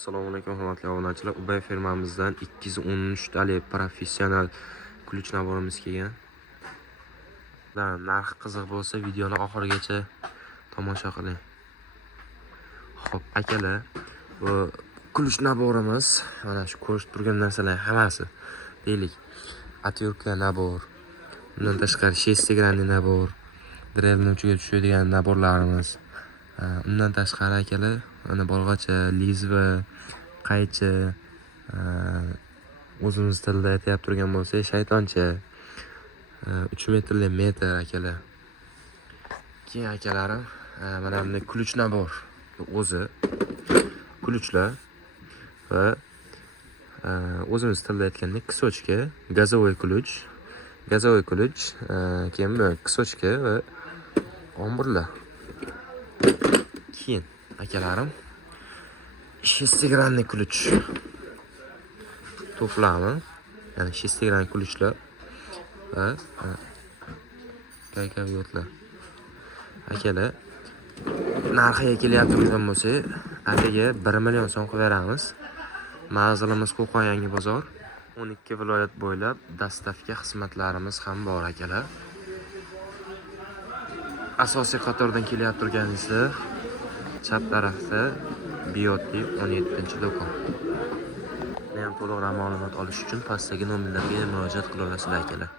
Assalomu alaykum hurmatli obunachilar. Ubay firmamizdan 213 tali professional ключ naborimiz kelgan. Narxi qiziq bo'lsa videoni oxirigacha tomosha qiling. Xo'p, akalar, bu ключ naborimiz mana shu ko'rib turgan narsalar hammasi. Deylik, отвертка nabor, undan tashqari shestigranli nabor, drelni uchiga tushadigan naborlarimiz. Undan tashqari akalar, mana bolg'acha, lizva, qaychi, o'zimiz tilida aytib turgan bo'lsak, shaytoncha, 3 metrli metr akalar. Keyin akalarim, mana bunday ключ nabor, o'zi ключlar va o'zimiz tilida aytganda kisochka, gazovoy ключ, keyin bu kisochka va omburlar. Keyin akalarim, shestigranli ключ to'plami, ya'ni shestigranli ключlar va kaykavyotlar. Akalar, narxiga kelyapti bo'lsa, ataga 1 million so'm qilib beramiz. Manzilimiz Qo'qon Yangi bozor. 12 viloyat bo'ylab dastavka xizmatlarimiz ham bor akalar. Asosiy qatordan kelyapti turganingizda chap tarafda Biyotli 17-do'kon. Men to'liq ma'lumot olish uchun pastdagi nomerlarga murojaat qila olasizlar akalar.